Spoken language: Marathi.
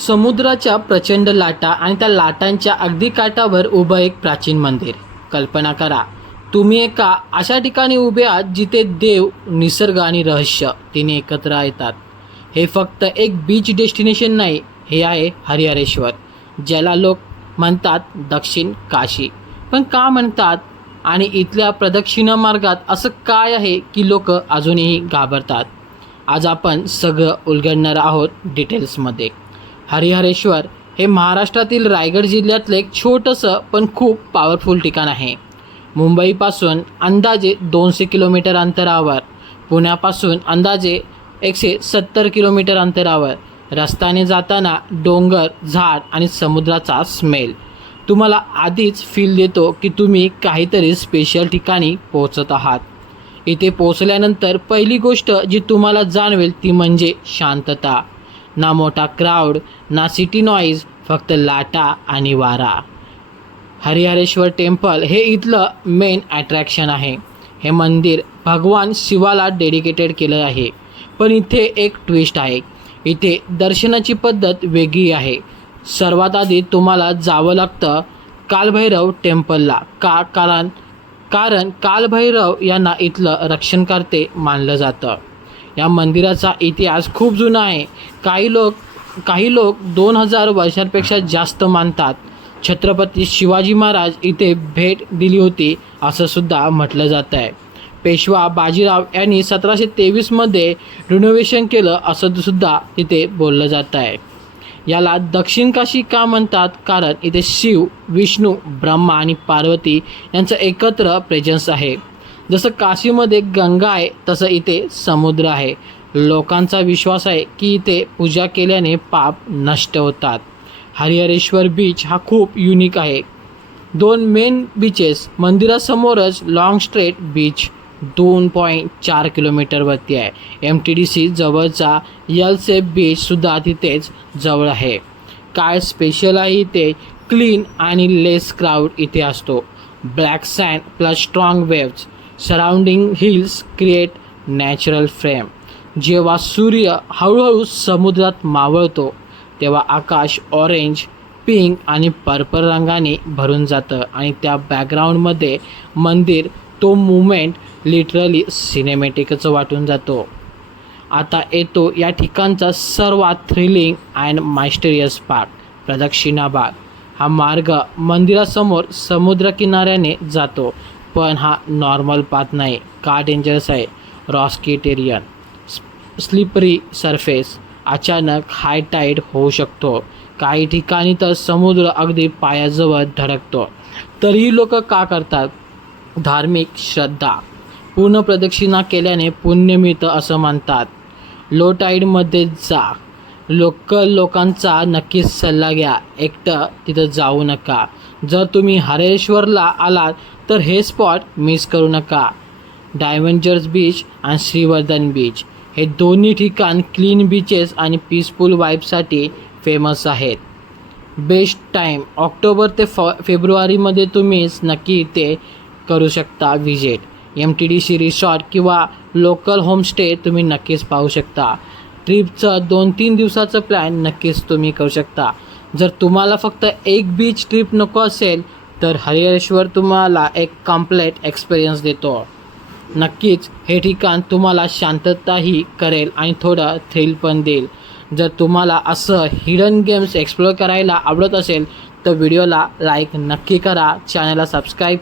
समुद्राच्या प्रचंड लाटा आणि त्या लाटांच्या अगदी काठावर उभं एक प्राचीन मंदिर. कल्पना करा, तुम्ही एका अशा ठिकाणी उभे आहात जिथे देव, निसर्ग आणि रहस्य तिन्ही एकत्र येतात. हे फक्त एक बीच डेस्टिनेशन नाही, हे आहे हरिहरेश्वर, ज्याला लोक म्हणतात दक्षिण काशी. पण का म्हणतात आणि इथल्या प्रदक्षिणा मार्गात असं काय आहे की लोक अजूनही घाबरतात? आज आपण सगळं उलगडणार आहोत डिटेल्समध्ये. हरिहरेश्वर हे महाराष्ट्रातील रायगड जिल्ह्यातलं एक छोटंसं पण खूप पॉवरफुल ठिकाण आहे. मुंबईपासून अंदाजे 200 किलोमीटर अंतरावर, पुण्यापासून अंदाजे 170 किलोमीटर अंतरावर. रस्त्याने जाताना डोंगर, झाड आणि समुद्राचा स्मेल तुम्हाला आधीच फील देतो की तुम्ही काहीतरी स्पेशल ठिकाणी पोहोचत आहात. इथे पोहोचल्यानंतर पहिली गोष्ट जी तुम्हाला जाणवेल ती म्हणजे शांतता. ना मोठा क्राऊड, ना सिटी नॉईज, फक्त लाटा आणि वारा. हरिहरेश्वर टेम्पल हे इथलं मेन अट्रॅक्शन आहे. हे मंदिर भगवान शिवाला डेडिकेटेड केलं आहे. पण इथे एक ट्विस्ट आहे. इथे दर्शनाची पद्धत वेगळी आहे. सर्वात आधी तुम्हाला जावं लागतं कालभैरव टेम्पलला. कारण कालभैरव यांना इथलं रक्षणकर्ते मानलं जातं. या मंदिराचा इतिहास खूप जुना आहे. काही लोक 2000 वर्षांपेक्षा जास्त मानतात. छत्रपती शिवाजी महाराज इथे भेट दिली होती असं सुद्धा म्हटलं जातं आहे. पेशवा बाजीराव यांनी 1723मध्ये रिनोव्हेशन केलं असं सुद्धा तिथे बोललं जातं आहे. याला दक्षिण काशी का म्हणतात? कारण इथे शिव, विष्णू, ब्रह्मा आणि पार्वती यांचं एकत्र प्रेझेन्स आहे. जसं काशीमध्ये गंगा आहे तसं इथे समुद्र आहे. लोकांचा विश्वास आहे की इथे पूजा केल्याने पाप नष्ट होतात. हरिहरेश्वर बीच हा खूप युनिक आहे. 2 मेन बीचेस, मंदिरासमोरच लॉंग स्ट्रेट बीच 2.4 किलोमीटरवरती आहे. MTDC जवळचा एलसेफ बीचसुद्धा तिथेच जवळ आहे. काय स्पेशल आहे इथे? क्लीन आणि लेस क्राऊड इथे असतो. Black sand plus strong waves, surrounding hills create natural frame. जेव्हा सूर्य हळूहळू समुद्रात मावळतो तेव्हा आकाश ऑरेंज, पिंक आणि पर्पल रंगाने भरून जातं आणि त्या बॅकग्राऊंडमध्ये मंदिर. तो मुवमेंट लिटरली सिनेमॅटिकच वाटून जातो. आता येतो या ठिकाणचा सर्वात थ्रिलिंग अँड मायस्टेरियस पार्ट, प्रदक्षिणा भाग. हा मार्ग मंदिरासमोर समुद्रकिनाऱ्याने जातो. पण हा नॉर्मल पाथ नाही. का डेंजरस आहे? रॉस्की टेरियन, स्लिपरी सरफेस, अचानक हाय टाईड होऊ शकतो. काही ठिकाणी तर समुद्र अगदी पायाजवळ धडकतो. तरीही लोक का करतात? धार्मिक श्रद्धा. पूर्ण प्रदक्षिणा केल्याने पुण्य मिळतं असं मानतात. लो टाईडमध्ये जा. लोकांचा नक्कीच सल्ला घ्या. एकटं तिथं जाऊ नका. जर तुम्ही हरिहरेश्वरला आलात तर हे स्पॉट मिस करू नका. डायव्हेंजर्स बीच आणि श्रीवर्धन बीच हे दोन्ही ठिकाण क्लीन बीचेस आणि पीसफुल वाईबसाठी फेमस आहेत. बेस्ट टाईम ऑक्टोबर ते फेब्रुवारीमध्ये तुम्हीच नक्की इथे करू शकता विजिट. MTDC रिसॉर्ट किंवा लोकल होमस्टे तुम्ही नक्कीच पाहू शकता. ट्रिपचं 2-3 दिवसाचं प्लॅन नक्कीच तुम्ही करू शकता. जर तुम्हाला फक्त एक बीच ट्रिप नको असेल तर हरिहरेश्वर तुम्हाला एक कम्प्लीट एक्सपिरियन्स देतो. नक्कीच हे ठिकाण तुम्हाला शांतताही करेल आणि थोडं थ्रिल पण देईल. जर तुम्हाला असं हिडन गेम्स एक्सप्लोअर करायला आवडत असेल तर व्हिडिओला लाईक नक्की करा, चॅनलला सबस्क्राईब